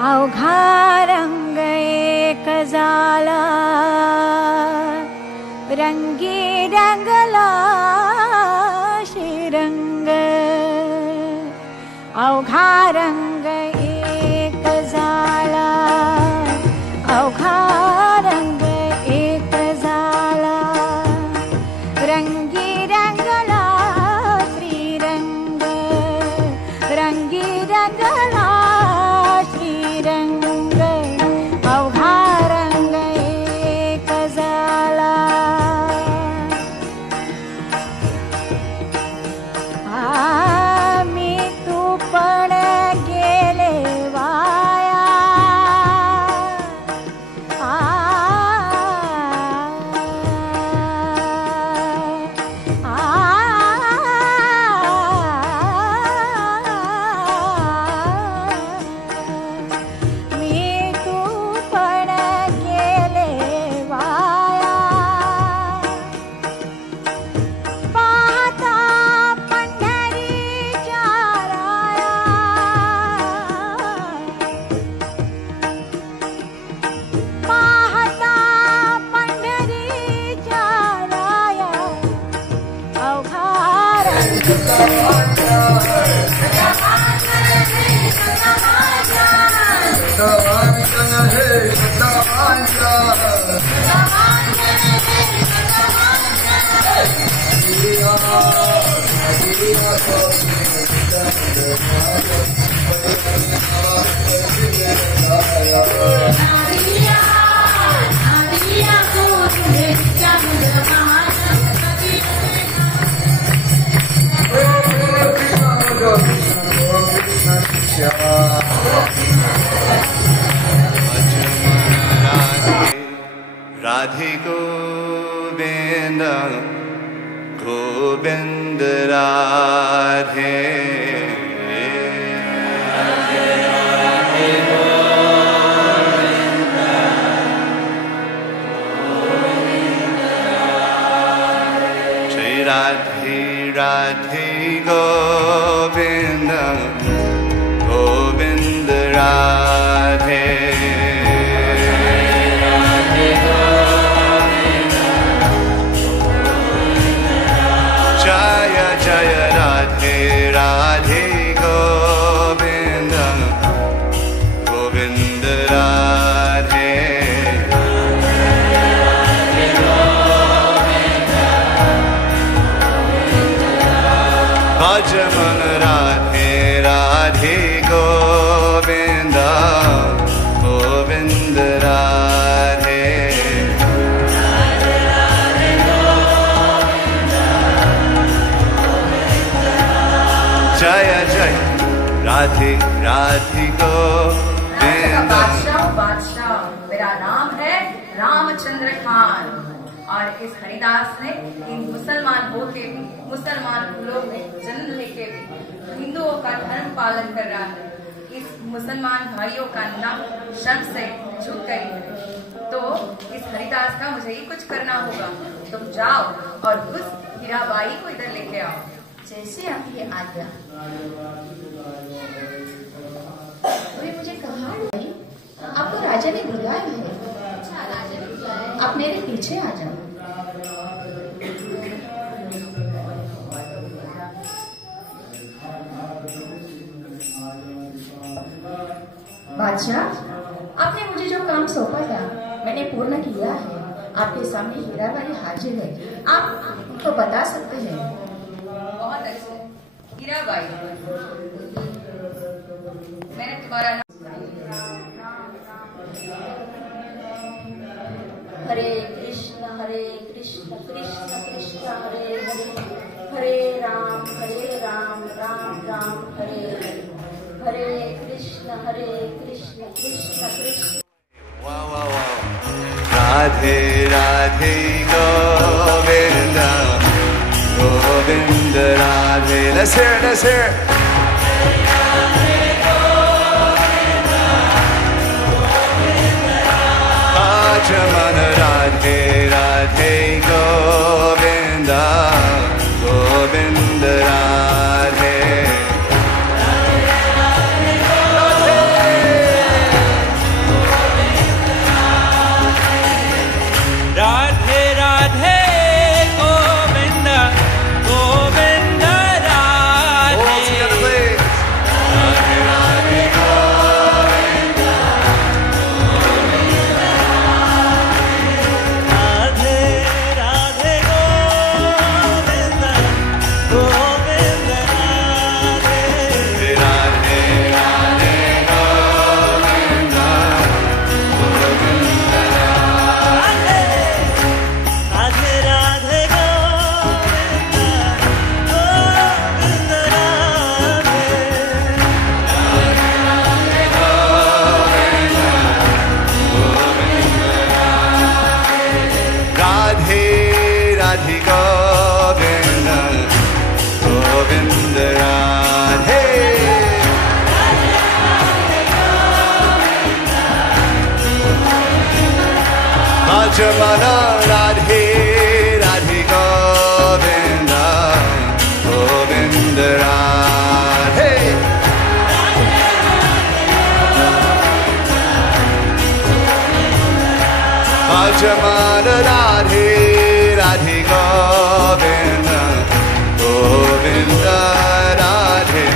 अवघा रंग एक झाला, रंगी रंगला श्रीरंग. अवघा रंग एक झाला, अवघा रंग एक झाला, रंगी रंगला श्रीरंग. रंगी रंगला श्रीरंग. अवघा रंग एक झाला. मी तू पण गेले वाया. मी तू पण गेले वाया. पाहता पंढरीच्या राया. पाहता पंढरीच्या राया. अवघा राधे गोविंद गोविंद राधे. जय राधे राधे गोविंद गोविंद राधे. जय जय राधे राधे गोविंद गोविंद राधे. भज मन राधे राधे गोविंद गोविंद राधे. जय जय राधे राधे गोविंद. बादशाह मेरा नाम है रामचंद्र खान. और इस हरिदास ने इन मुसलमान होके भी, मुसलमान कुलों में जन्म लेके भी हिंदुओं का धर्म पालन कर रहा है. इस मुसलमान भाइयों का नाम शर्म से झुक गई है. तो इस हरिदास का मुझे ही कुछ करना होगा. तुम जाओ और उस हीराबाई को इधर लेके आओ. जैसे आपकी आज्ञा. अभी मुझे कहा नहीं, आपको राजा ने बुलाया है. अच्छा, राजा ने बुलाया है. आप मेरे पीछे आ जाओ. बादशाह, आपने मुझे जो काम सौंपा था मैंने पूर्ण किया है. आपके सामने हीराबाई हाजिर है. आप तो बता सकते हैं. बहुत अच्छे. हीराबाई, मैंने तुम्हारा नाम. हरे कृष्ण कृष्ण कृष्ण हरे हरे, हरे राम राम राम हरे हरे, हरे कृष्ण कृष्ण Krishna. Wow wow wow. Radhe राधे गोविंद गोविंद Radhe. Let's hear it, let's hear it. भज मन राधे राधे गोविंद गोविंद Radhe. Jamana Radhe Radhe Govinda Govinda Radhe Jamana Radhe Radhe Govinda Govinda Radhe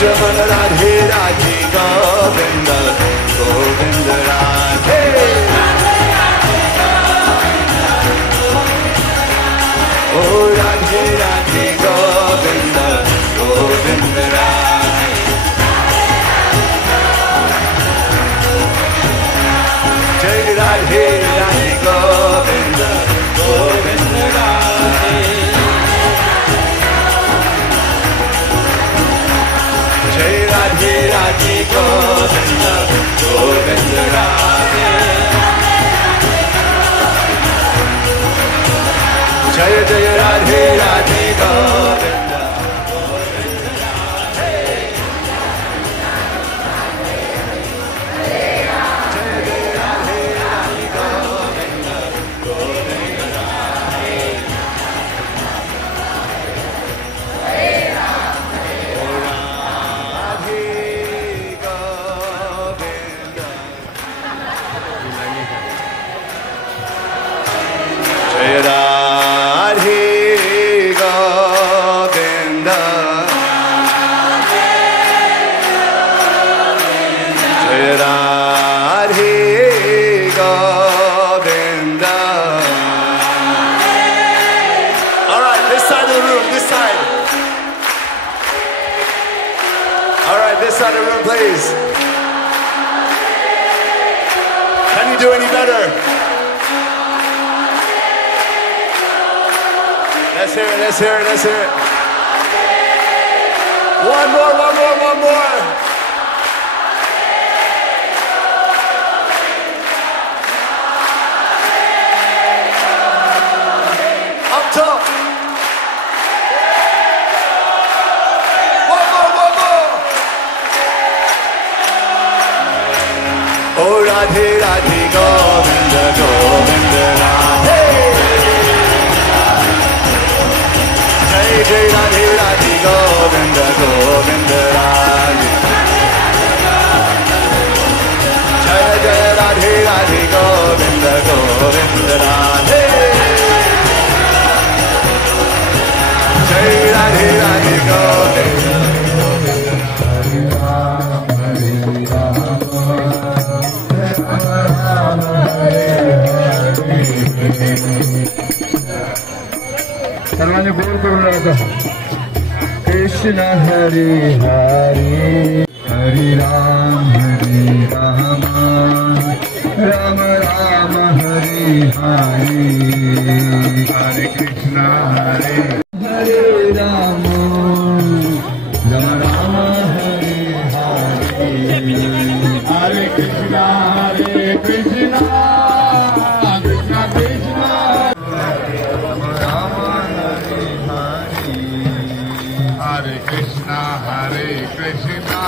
Jamana Radhe Radhe Govinda Govinda Radhe Oh Radhe Radhe Govinda Govinda Radhe Jai Radhe Radhe Govinda Govinda Radhe Jai Radhe Radhe Govinda Govinda Radhe Jai Jai Radhe Radhe Govinda Govinda Radhe Jai Jai Radhe Radhe Govinda Govinda Radhe Jai Radhe Govinda Jai Radhe Govinda All right, this side of the room, this side. All right, this side of the room, please. Can you do any better? Let's hear it, let's hear it, let's hear it. One more, one more, one more. Up top. One more, one more. Oh Radhe Radhe Govinda Govinda Radhe Jai Jai Radhe Radhe Govinda Govinda Radhe Jai Jai Radhe Radhe Govinda Govinda Radhe Jai Radhe Radhe Govinda सर्वांनी बोल करून राहतो कृष्ण हरी हरी हरी राम राम राम हरी हरी हरे कृष्ण हरे हरे राम राम हरे हरे हरे कृष्ण कृष्ण Krishna Hare Krishna,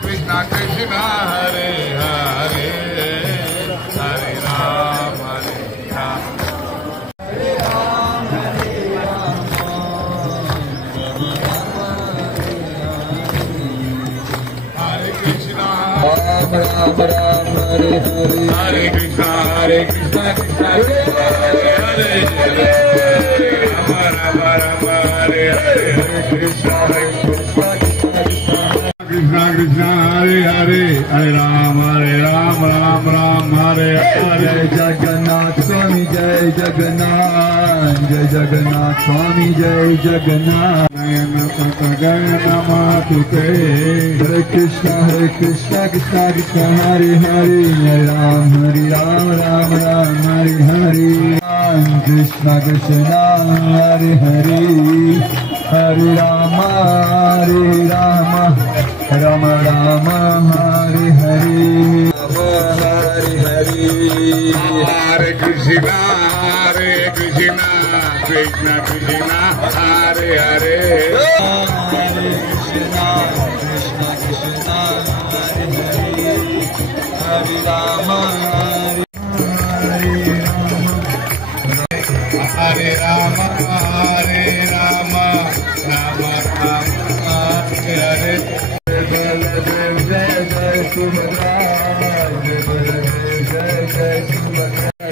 Krishna Krishna, Hare Hare, Hare Ram, Hare Ram. Hare Ram, Hare Ram, Hare Krishna, Ram Ram Ram. Hare Krishna Krishna Hare Hare Rama Rama Rama Hare Hare Krishna Krishna Krishna Hare Hare Hare Ram Ram Ram Hare Hare Jagannath Swami Jai Jagannath Jai Jagannath Swami Jai Jagannath Namatute Hare Krishna Krishna Krishna Hare Hare Hare Ram Ram Ram Hare Hare Krishna Krishna Hare Hare Hare Rama Rama Hare Hare Hare Hare Hare Krishna Krishna Krishna Hare Hare Hare Krishna Krishna Hare Hare Hare Rama Hare Rama Rama Rama Hare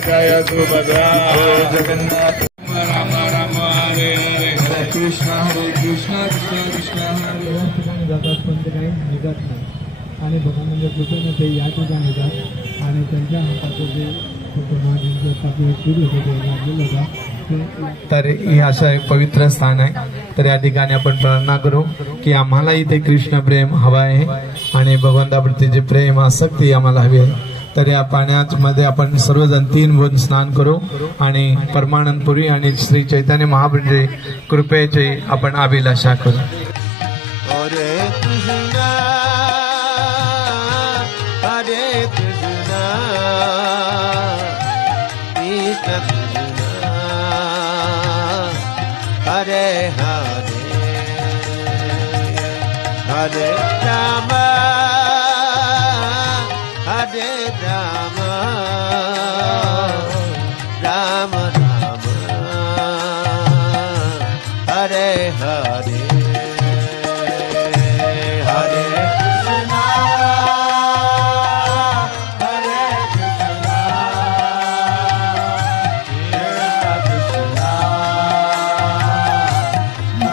Jaya Subhadra Jagannath Rama Rama Hare Hare Hare Krishna Krishna Hare या ठिकाणी जातात पण ते काही निघत नाही आणि भगवानाच्या कृपेने ते या ठिकाणी येतात आणि त्यांच्या हाताचं जे महादेवचं स्थापना सुरू होते ते लागलेलं होता तर हे असं एक पवित्र स्थान आहे. तर या ठिकाणी आपण प्रार्थना करू की आम्हालाही ते कृष्ण प्रेम हवा आहे आणि भगवंताप्रती जे प्रेम आसक्ती आम्हाला हवी आहे. तर या पाण्यामध्ये आपण सर्वजण 3 बुध स्नान करू आणि परमानंदपुरी आणि श्री चैतन्य महाप्रभूचे कृपेची आपण अभिलाषा करू. Hare Krishna Hare Krishna Krishna Krishna Hare Hare Hare Rama Hare Rama Rama Rama Hare Hare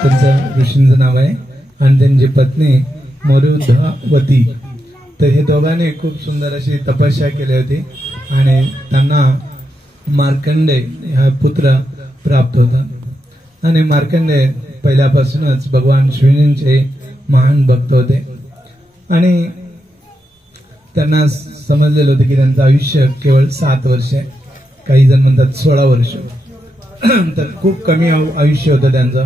त्यांचं ऋषींचं नाव आहे आणि त्यांची पत्नी मरुधवती. तर हे दोघांनी खूप सुंदर अशी तपस्या केली होती आणि त्यांना मार्कंडे हा पुत्र प्राप्त होता. आणि मार्कंडे पहिल्यापासूनच भगवान शिवजींचे महान भक्त होते आणि त्यांना समजलेलं होतं की त्यांचं आयुष्य केवळ 7 वर्ष आहे, काही जण म्हणतात 16 वर्ष. तर खूप कमी आयुष्य होतं त्यांचं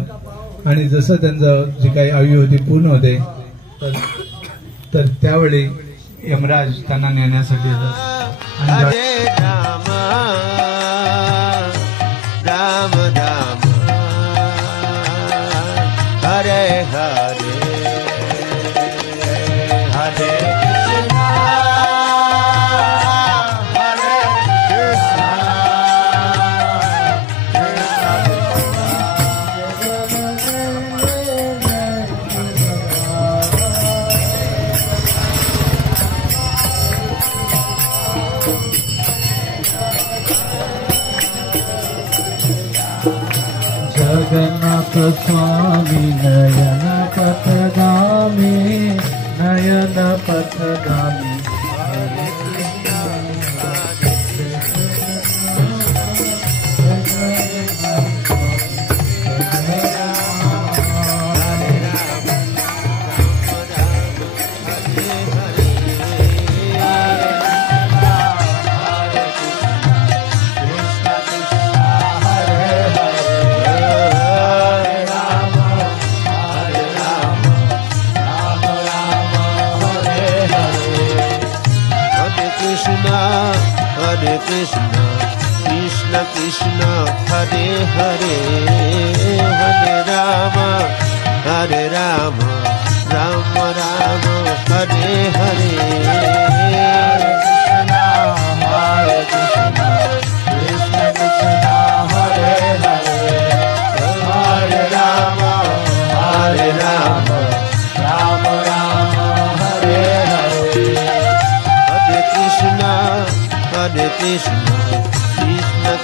आणि जसं त्यांचं जे काही आयु होती पूर्ण होते तर त्यावेळी यमराज त्यांना नेण्यासाठी येतात आणि Hare Rama Rama Rama Hare Hare Hare Krishna Hare Krishna Jagannath स्वामी नयन पथगामी नयन पथगामी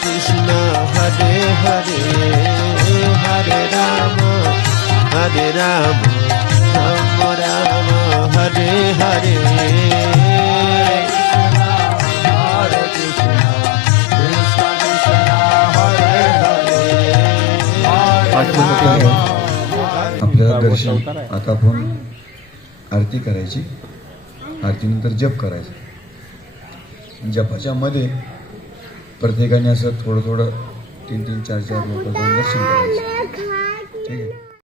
कृष्ण हरे हरे हरे राम राम राम हरे हरे हरे कृष्ण कृष्ण कृष्ण हरे हरे आपल्याला दर्शन आता आपण आरती करायची. आरतीनंतर जप करायचा. जपाच्या मध्ये प्रत्येकाने असं थोडं थोडं 3-3, 4-4 लोक जाऊन दर्शन करायचं. ठीक आहे.